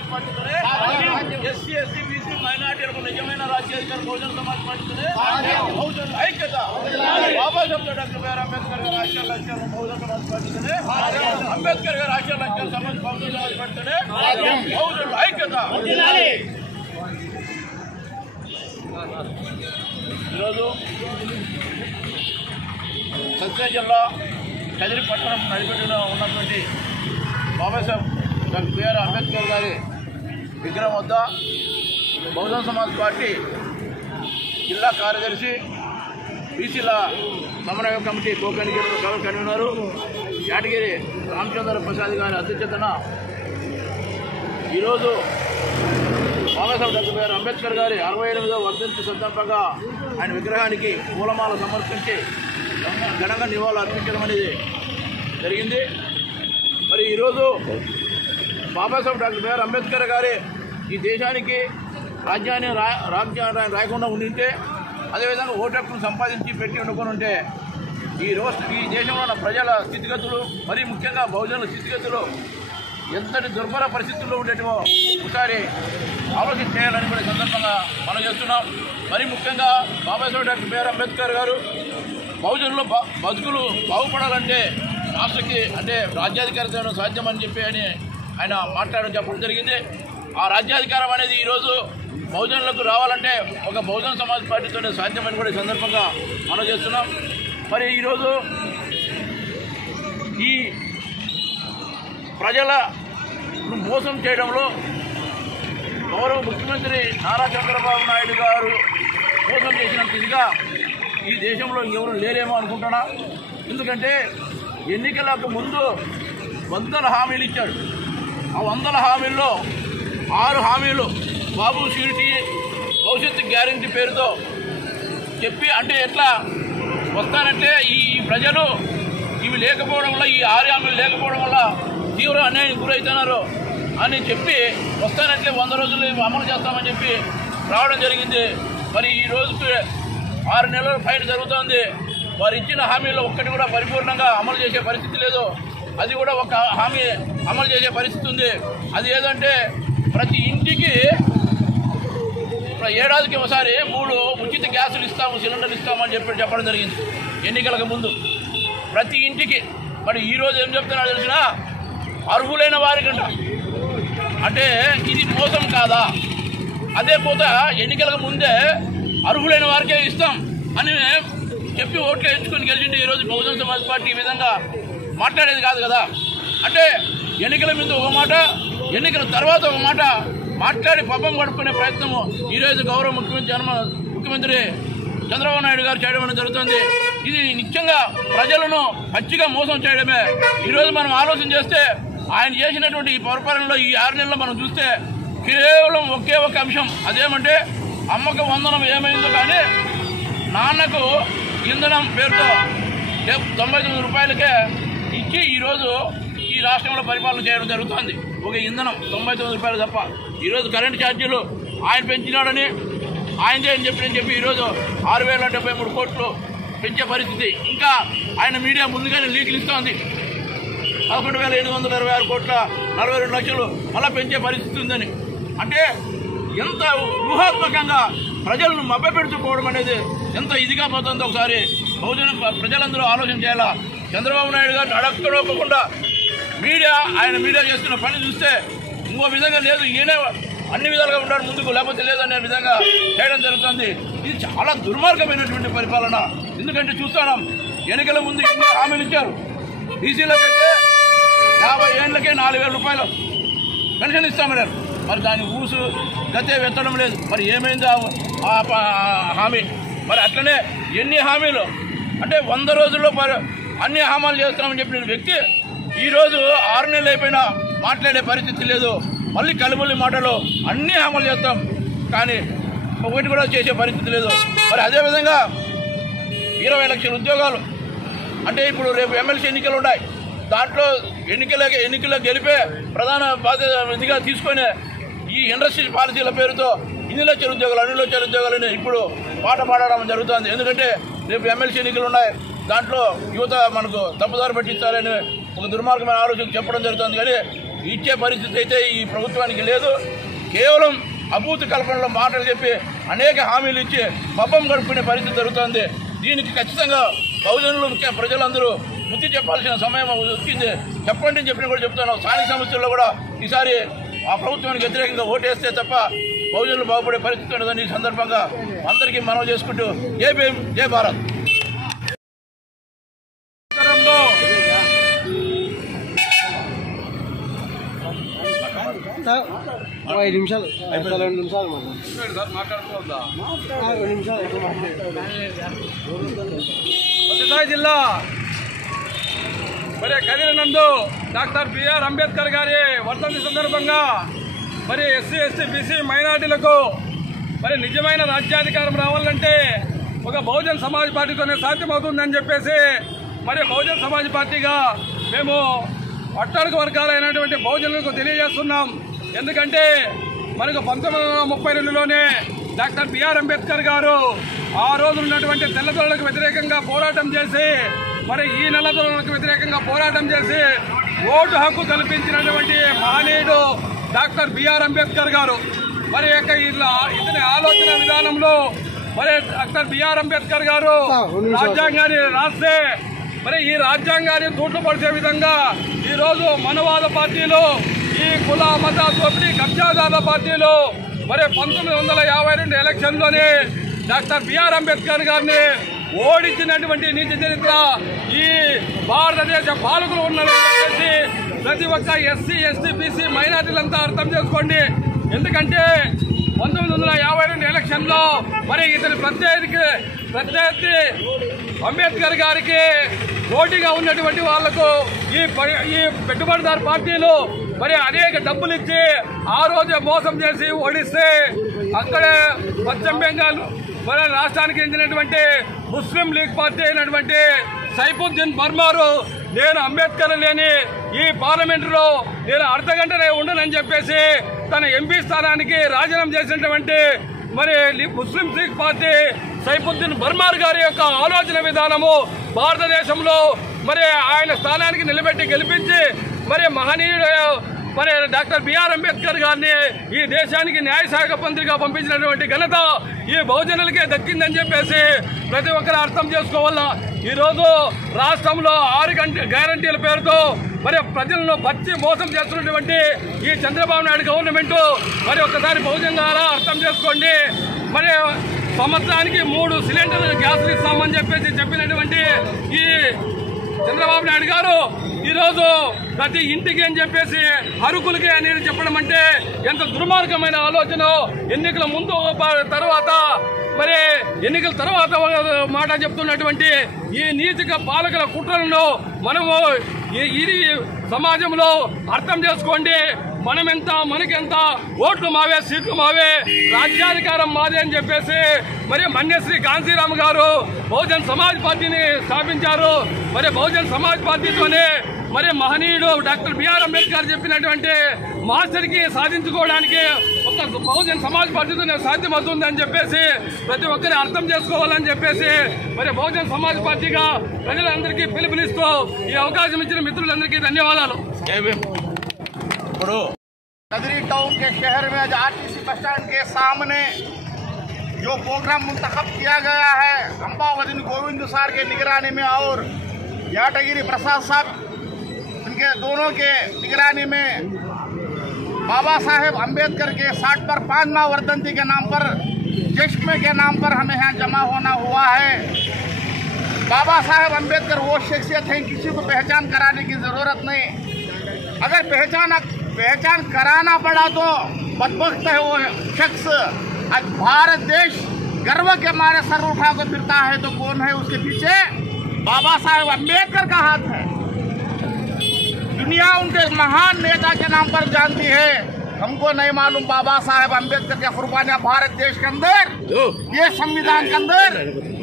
Samaj పార్టీతోనే, SC ST BC మైనార్టీలకు నిజమైన రాజ్యాధికారం బహుజన సమాజ్ పార్టీతోనే, బహుజన ఐక్యత బాబాసాహెబ్ డాక్టర్ బిఆర్ అంబేద్కర్ గారి ఆశయ లక్ష్యాలు బహుజన సమాజ్ పార్టీతోనే, అంబేద్కర్ గారి ఆశయ లక్ష్యాలు బహుజన సమాజ్ పార్టీతోనే, బహుజన ఐక్యత. ఈరోజు సత్య జిల్లా కదిరి పట్టణం నడిపెట్టులో ఉన్నటువంటి బాబాసాహెబ్ డాక్టర్ బిఆర్ అంబేద్కర్ గారి విగ్రహం వద్ద బహుజన సమాజ్ పార్టీ జిల్లా కార్యదర్శి, బీసీల సమన్వయ కమిటీ కన్వీనరు యాటగిరి రామచంద్ర ప్రసాద్ గారి అధ్యక్షతన ఈరోజు బాబాసాహెబ్ డాక్టర్ బిఆర్ అంబేద్కర్ గారి 68వ వర్ధంతి సందర్భంగా ఆయన విగ్రహానికి పూలమాల సమర్పించి ఘనంగా నివాళులు అర్పించడం అనేది జరిగింది. మరి ఈరోజు బాబాసాహెబ్ డాక్టర్ బిఆర్ అంబేద్కర్ గారి ఈ దేశానికి రాజ్యాన్ని రాయకుండా ఉండింటే, అదేవిధంగా ఓటు హక్కును సంపాదించి పెట్టి వండుకొని ఉంటే ఈ దేశంలో ఉన్న ప్రజల స్థితిగతులు, మరీ ముఖ్యంగా బహుజనుల స్థితిగతులు ఎంతటి దుర్భర పరిస్థితుల్లో ఉండేటివో ఒకసారి ఆలోచన చేయాలని కూడా సందర్భంగా మనం చేస్తున్నాం. మరీ ముఖ్యంగా బాబాసాహెబ్ డాక్టర్ బిఆర్ అంబేద్కర్ గారు బహుజనులు బతుకులు బాగుపడాలంటే రాష్ట్రకి అంటే రాజ్యాధికారం సాధ్యమని చెప్పి ఆయన మాట్లాడడం చెప్పడం జరిగింది. ఆ రాజ్యాధికారం అనేది ఈరోజు బహుజనులకు రావాలంటే ఒక బహుజన సమాజ్ పార్టీతోనే సాధ్యమని కూడా ఈ సందర్భంగా మనం చేస్తున్నాం. మరి ఈరోజు ఈ ప్రజల మోసం చేయడంలో గౌరవ ముఖ్యమంత్రి నారా చంద్రబాబు నాయుడు గారు మోసం చేసినంత ఇదిగా ఈ దేశంలో ఎవరు లేరేమో అనుకుంటున్నా. ఎందుకంటే ఎన్నికలకు ముందు 100 హామీలు ఇచ్చాడు. ఆ 100 హామీల్లో 6 హామీలు బాబు షూరిటీ భవిష్యత్తు గ్యారెంటీ పేరుతో చెప్పి, అంటే ఎట్లా వస్తానంటే ఈ ప్రజలు ఇవి లేకపోవడం వల్ల, ఈ 6 హామీలు లేకపోవడం వల్ల తీవ్ర అన్యాయానికి గురవుతున్నారు అని చెప్పి వస్తానంటే 100 రోజులు అమలు చేస్తామని చెప్పి రావడం జరిగింది. మరి ఈ రోజుకి 6 నెలల పైన జరుగుతోంది. వారు ఇచ్చిన హామీలో ఒక్కటి కూడా పరిపూర్ణంగా అమలు చేసే పరిస్థితి లేదు. అది కూడా ఒక హామీ అమలు చేసే పరిస్థితి ఉంది. అది ఏదంటే ప్రతి ఇంటికి ఏడాదికి ఒకసారి 3 ఉచిత గ్యాసులు ఇస్తాము, సిలిండర్లు ఇస్తామని చెప్పడం జరిగింది ఎన్నికలకు ముందు ప్రతి ఇంటికి. మరి ఈరోజు ఏం చెప్తున్నారో తెలిసిన అర్హులైన వారికంట. అంటే ఇది మోసం కాదా? అదే పోత ఎన్నికలకు ముందే అర్హులైన వారికే ఇస్తాం అని చెప్పి ఓట్లు వేయించుకొని గెలిచింటే ఈరోజు బహుజన సమాజ్ పార్టీ ఈ విధంగా మాట్లాడేది కాదు కదా. అంటే ఎన్నికల మీద ఒక మాట, ఎన్నికల తర్వాత ఒక మాట మాట్లాడి పబ్బం గడుపుకునే ప్రయత్నము ఈరోజు గౌరవ ముఖ్యమంత్రి చంద్రబాబు నాయుడు గారు చేయడం అనేది జరుగుతుంది. ఇది నిత్యంగా ప్రజలను పచ్చిగా మోసం చేయడమే. ఈరోజు మనం ఆలోచన చేస్తే ఆయన చేసినటువంటి ఈ పరిపాలనలో ఈ 6 నెలల్లో మనం చూస్తే కేవలం ఒకే ఒక అంశం, అదేమంటే అమ్మకు వందనం ఏమైందో కానీ నాన్నకు ఇంధనం పేరుతో 99 రూపాయలకే ఇచ్చి ఈరోజు ఈ రాష్ట్రంలో పరిపాలన చేయడం జరుగుతుంది. ఒక ఇంధనం 99 రూపాయలు తప్ప. ఈరోజు కరెంటు ఛార్జీలు ఆయన పెంచినాడని ఆయనదే అని చెప్పి ఈరోజు 6,073 కోట్లు పెంచే పరిస్థితి. ఇంకా ఆయన మీడియా ముందుగానే లీకులు ఇస్తోంది. 11,826 కోట్ల 42 లక్షలు మళ్ళీ పెంచే పరిస్థితి ఉందని. అంటే ఎంత వ్యూహాత్మకంగా ప్రజలను మభ్యపెడుతుకోవడం అనేది ఎంత ఇదిగా పోతుందో ఒకసారి ప్రజలందరూ ఆలోచన చేయాలా. చంద్రబాబు నాయుడు గారిని అడగకుండా ఆయన మీడియా చేస్తున్న పని చూస్తే ఇంకో విధంగా లేదు, ఈయనే అన్ని విధాలుగా ఉన్నాడు ముందుకు, లేకపోతే లేదనే విధంగా చేయడం జరుగుతుంది. ఇది చాలా దుర్మార్గమైనటువంటి పరిపాలన. ఎందుకంటే చూస్తున్నాం ఎన్నికల ముందు ఎన్నో హామీలు ఇచ్చారు. బీసీలకైతే 50 ఏళ్ళకే 4,000 రూపాయలు పెన్షన్ ఇస్తామన్నారు. మరి దాని ఊసు గతే వెత్తడం లేదు. మరి ఏమైంది ఆ హామీ? మరి అట్లనే ఎన్ని హామీలు అంటే 100 రోజుల్లో అన్ని హామీలు చేస్తామని చెప్పిన వ్యక్తి ఈరోజు 6 నెలలు అయిపోయినా మాట్లాడే పరిస్థితి లేదు. మళ్ళీ కలుబొల్లి మాటలు అన్నీ అమలు చేస్తాం కానీ ఒకటి కూడా చేసే పరిస్థితి లేదు. మరి అదేవిధంగా 20 లక్షల ఉద్యోగాలు అంటే ఇప్పుడు రేపు ఎమ్మెల్సీ ఎన్నికలు ఉన్నాయి. దాంట్లో ఎన్నికల్లో గెలిపే ప్రధాన బాధ్యతగా తీసుకొని ఈ ఇండస్ట్రీ పాలసీల పేరుతో 2 లక్షల ఉద్యోగాలు 2 లక్షల ఉద్యోగాలని ఇప్పుడు పాట పాడడం జరుగుతుంది. ఎందుకంటే రేపు ఎమ్మెల్సీ ఎన్నికలు ఉన్నాయి. దాంట్లో యువత మనకు తప్పుదారి పట్టిస్తారని ఒక దుర్మార్గమైన ఆలోచన చెప్పడం జరుగుతుంది. కానీ ఇచ్చే పరిస్థితి అయితే ఈ ప్రభుత్వానికి లేదు. కేవలం అభూత కల్పనలో మాటలు చెప్పి అనేక హామీలు ఇచ్చి పబ్బం గడుపుకునే పరిస్థితి జరుగుతుంది. దీనికి ఖచ్చితంగా బహుజనులు ప్రజలందరూ బుద్ధి చెప్పాల్సిన సమయం వచ్చింది. చెప్పండి అని చెప్పిన కూడా చెప్తున్నాం. స్థానిక సమస్యల్లో కూడా ఈసారి ఆ ప్రభుత్వానికి వ్యతిరేకంగా ఓటేస్తే తప్ప బహుజనులు బాగుపడే పరిస్థితి ఉండదని ఈ సందర్భంగా అందరికీ మనవి చేసుకుంటూ జై భీమ్ జై భారత్. సత్యసాయి జిల్లా మరి కదిరి నందు డాక్టర్ బిఆర్ అంబేద్కర్ గారి వర్ధంతి సందర్భంగా మరి ఎస్సీ ఎస్టీ బీసీ మైనార్టీలకు మరి నిజమైన రాజ్యాధికారం రావాలంటే ఒక బహుజన్ సమాజ్ పార్టీతోనే సాధ్యమవుతుందని చెప్పేసి మరి బహుజన్ సమాజ్ పార్టీగా మేము అట్టడుగు వర్గాలైనటువంటి బహుజనులకు తెలియజేస్తున్నాం. ఎందుకంటే మనకు 1932లోనే డాక్టర్ బిఆర్ అంబేద్కర్ గారు ఆ రోజు ఉన్నటువంటి తెల్లదొరలకు వ్యతిరేకంగా పోరాటం చేసి మరి ఈ నల్లదొరలకు వ్యతిరేకంగా పోరాటం చేసి ఓటు హక్కు కల్పించినటువంటి మహనీయుడు డాక్టర్ బిఆర్ అంబేద్కర్ గారు. మరి ఇతని ఆలోచన విధానంలో మరి డాక్టర్ బిఆర్ అంబేద్కర్ గారు రాజ్యాంగాన్ని రాస్తే మరి ఈ రాజ్యాంగాన్ని తూట్లు పడిచే విధంగా ఈరోజు మనవాద పార్టీలు, ఈ కుల మత దోపిడీ కబ్జాదారుల పార్టీలు మరి 1952 ఎలక్షన్లోనే డాక్టర్ బిఆర్ అంబేద్కర్ గారిని ఓడించినటువంటి నీతి చరిత్ర ఈ భారతదేశ పాలకులు ఉన్నారని చెప్పేసి ప్రతి ఒక్క ఎస్సీ ఎస్టీ బీసీ మైనార్టీలంతా అర్థం చేసుకోండి. ఎందుకంటే 1952 ఎలక్షన్లో మరి ఇతని ప్రత్యర్థి అంబేద్కర్ గారికి పోటీగా ఉన్నటువంటి వాళ్లకు ఈ పెట్టుబడిదారు పార్టీలు మరి అనేక డబ్బులు ఇచ్చి ఆ రోజే మోసం చేసి ఓడిస్తే అక్కడే పశ్చిమ బెంగాల్ మన రాష్ట్రానికి చెందినటువంటి ముస్లిం లీగ్ పార్టీ అయినటువంటి సైఫుద్దీన్ బర్మారు నేను అంబేద్కర్ లేని ఈ పార్లమెంటులో నేను అర్ధగంటనే ఉండనని చెప్పేసి తన ఎంపీ స్థానానికి రాజీనామా చేసినటువంటి మరి ముస్లిం లీగ్ పార్టీ సైఫుద్దీన్ బర్మార్ గారి యొక్క ఆలోచన విధానము భారతదేశంలో మరి ఆయన స్థానానికి నిలబెట్టి గెలిపించి మరి మహనీయుడు మరి డాక్టర్ బిఆర్ అంబేద్కర్ గారిని ఈ దేశానికి న్యాయశాఖ మంత్రిగా పంపించినటువంటి ఘనత ఈ బహుజనులకే దక్కిందని చెప్పేసి ప్రతి ఒక్కరు అర్థం చేసుకోవాలా. ఈరోజు రాష్ట్రంలో 6 గ్యారంటీల పేరుతో మరి ప్రజలను పచ్చి మోసం చేస్తున్నటువంటి ఈ చంద్రబాబు నాయుడు గవర్నమెంట్ మరి ఒక్కసారి బహుజనంగా అర్థం చేసుకోండి. మరి సంవత్సరానికి 3 సిలిండర్లు గ్యాస్ ఇస్తామని చెప్పేసి చెప్పినటువంటి ఈ చంద్రబాబు నాయుడు గారు ఈరోజు ప్రతి ఇంటికి అని చెప్పేసి అరుకులకి అనేది చెప్పడం అంటే ఎంత దుర్మార్గమైన ఆలోచన. ఎన్నికల ముందు తర్వాత మరి ఎన్నికల తర్వాత మాట చెప్తున్నటువంటి ఈ నీతిక పాలకుల కుట్రలను మనము ఈ సమాజంలో అర్థం చేసుకోండి. మనమెంత మనకెంత ఓట్లు మావే సీట్లు మావే రాజ్యాధికారం మాదే అని చెప్పేసి మరి మన్యశ్రీ కాంశీరామ్ గారు బహుజన్ సమాజ్ పార్టీని స్థాపించారు. మరి బహుజన్ సమాజ్ పార్టీతోనే మరి మహనీయుడు డాక్టర్ బిఆర్ అంబేద్కర్ చెప్పినటువంటి మాస్టర్కి సాధించుకోవడానికి ఒక బహుజన్ సమాజ్ పార్టీతోనే సాధ్యమవుతుందని చెప్పేసి ప్రతి ఒక్కరి అర్థం చేసుకోవాలని చెప్పేసి మరి బహుజన్ సమాజ్ పార్టీగా ప్రజలందరికీ పిలుపునిస్తూ ఈ అవకాశం ఇచ్చిన మిత్రులందరికీ ధన్యవాదాలు. कदरी टाउन के शहर में आज आरटीसी बस स्टैंड के सामने जो प्रोग्राम मुंतखब किया गया है अंबावदीन गोविंद सार के निगरानी में और याटगिरी प्रसाद साहब उनके दोनों के निगरानी में बाबा साहेब अंबेडकर के 60 पर 5वां वर्धंती के नाम पर जश्न के नाम पर हमें यहाँ जमा होना हुआ है। बाबा साहेब अंबेडकर वो शख्सियत हैं किसी को पहचान कराने की ज़रूरत नहीं। अगर पहचान कराना पड़ा तो बदबख्त है वो शख्स। आज भारत देश गर्व के मारे सर उठा कर फिरता है तो कौन है उसके पीछे? बाबा साहेब अंबेडकर का हाथ है। दुनिया उनके महान नेता के नाम पर जानती है, हमको नहीं मालूम बाबा साहेब अंबेडकर के कुर्बानियां भारत देश के अंदर ये संविधान के अंदर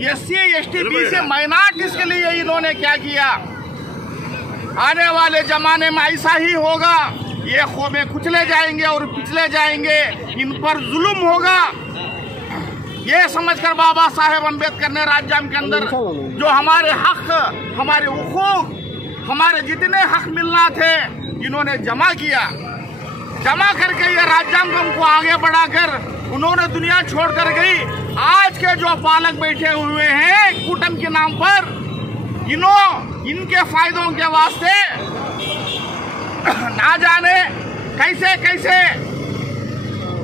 एससी एसटी बीसी माइनॉरिटीज के लिए इन्होंने क्या किया। आने वाले जमाने में ऐसा ही होगा, ये ख्वाबें कुचले जाएंगे और पिछले जाएंगे, इन पर जुल्म होगा। ये समझकर बाबा साहेब अंबेडकर ने राज्यांग के अंदर जो हमारे हक, हमारे हुकूक, हमारे जितने हक मिलना थे इन्होंने जमा किया, जमा करके ये राज्यांगम को आगे बढ़ाकर उन्होंने दुनिया छोड़कर गई। आज के जो पालक बैठे हुए हैं कूटम के नाम पर, इनके फायदों के वास्ते ना जाने कैसे कैसे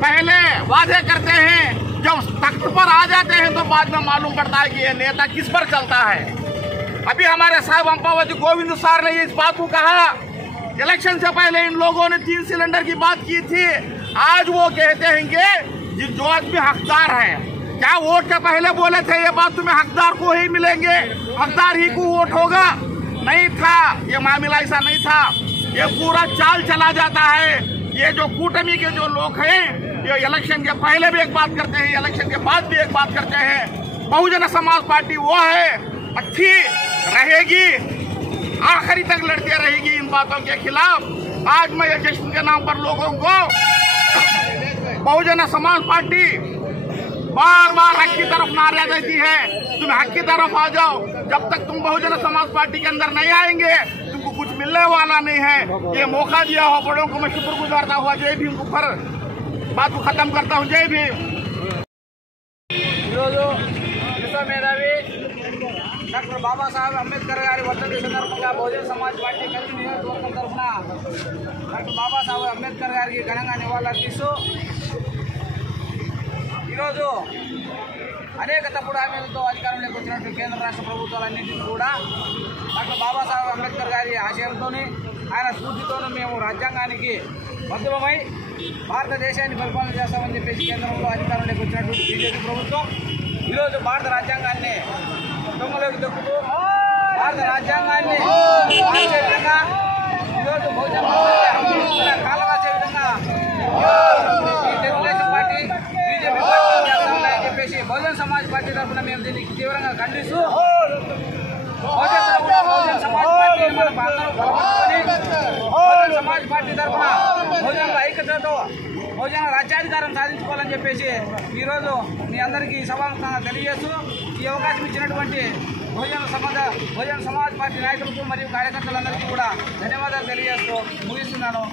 पहले वादे करते हैं, जब तख्त पर आ जाते हैं तो बाद में मालूम पड़ता है कि ये नेता किस पर चलता है। अभी हमारे साहब अंपावती गोविंद सर ने इस बात को कहा, इलेक्शन से पहले इन लोगों ने 3 सिलेंडर की बात की थी। आज वो कहते हैं कि जो आदमी हकदार है, क्या वोट के पहले बोले थे ये बात तुम्हें हकदार को ही मिलेंगे, हकदार ही को वोट होगा? नहीं था, ये मामला ऐसा नहीं था। ये पूरा चाल चला जाता है। ये जो कूटमी के जो लोग हैं, ये इलेक्शन के पहले भी एक बात करते हैं, इलेक्शन के बाद भी एक बात करते हैं। बहुजन समाज पार्टी वो है, अच्छी रहेगी, आखिरी तक लड़ती रहेगी इन बातों के खिलाफ। आज मैं ये जश्न के नाम पर लोगों को, बहुजन समाज पार्टी बार बार हक की तरफ नारा देती है, तुम हक की तरफ आ जाओ। जब तक तुम बहुजन समाज पार्टी के अंदर नहीं आएंगे तुमको कुछ मिलने वाला नहीं है। ये मौका दिया हो बड़ों को मैं शुक्र गुजारता हुआ जय भीम को पर बात को खत्म करता हूँ। जय भीम। మేధావి డాక్టర్ బాబాసాహెబ్ అంబేద్కర్ గారి వర్ధంతి సందర్భంగా బహుజన సమాజ్ పార్టీ కల్లి నియోజకవర్గం తరఫున డాక్టర్ బాబాసాహెబ్ అంబేద్కర్ గారికి ఘనంగా నివాళులర్పిస్తూ ఈరోజు అనేక తప్పుడు హామీలతో అధికారంలోకి వచ్చినటువంటి కేంద్ర రాష్ట్ర ప్రభుత్వాలన్నింటినీ కూడా డాక్టర్ బాబాసాహెబ్ అంబేద్కర్ గారి ఆశయంతోనే, ఆయన స్ఫూర్తితోనూ మేము రాజ్యాంగానికి బద్ధమై భారతదేశాన్ని పరిపాలన చేస్తామని చెప్పేసి కేంద్రంలో అధికారంలోకి వచ్చినటువంటి బీజేపీ ప్రభుత్వం ఈరోజు భారత రాజ్యాంగాన్ని దొంగలోకి దొక్కుతూ భారత రాజ్యాంగాన్ని మార్చే విధంగా, ఈరోజు బహుజన కాలరాసే విధంగా ఈ తెలుగుదేశం పార్టీ బీజేపీ పార్టీ చేస్తామని చెప్పేసి బహుజన సమాజ్ పార్టీ తరఫున మేము దీనికి తీవ్రంగా ఖండిస్తూ బహుజన సమాజ్ పార్టీ బహుజన సమాజ్ పార్టీ తరఫున బహుజనుల ఐక్యతతో బహుజన రాజ్యాధికారం సాధించుకోవాలని చెప్పేసి ఈరోజు మీ అందరికీ సభాముఖంగా తెలియజేస్తూ ఈ అవకాశం ఇచ్చినటువంటి బహుజన సమాజ్ పార్టీ నాయకులకు మరియు కార్యకర్తలందరికీ కూడా ధన్యవాదాలు తెలియజేస్తూ ముగిస్తున్నాను.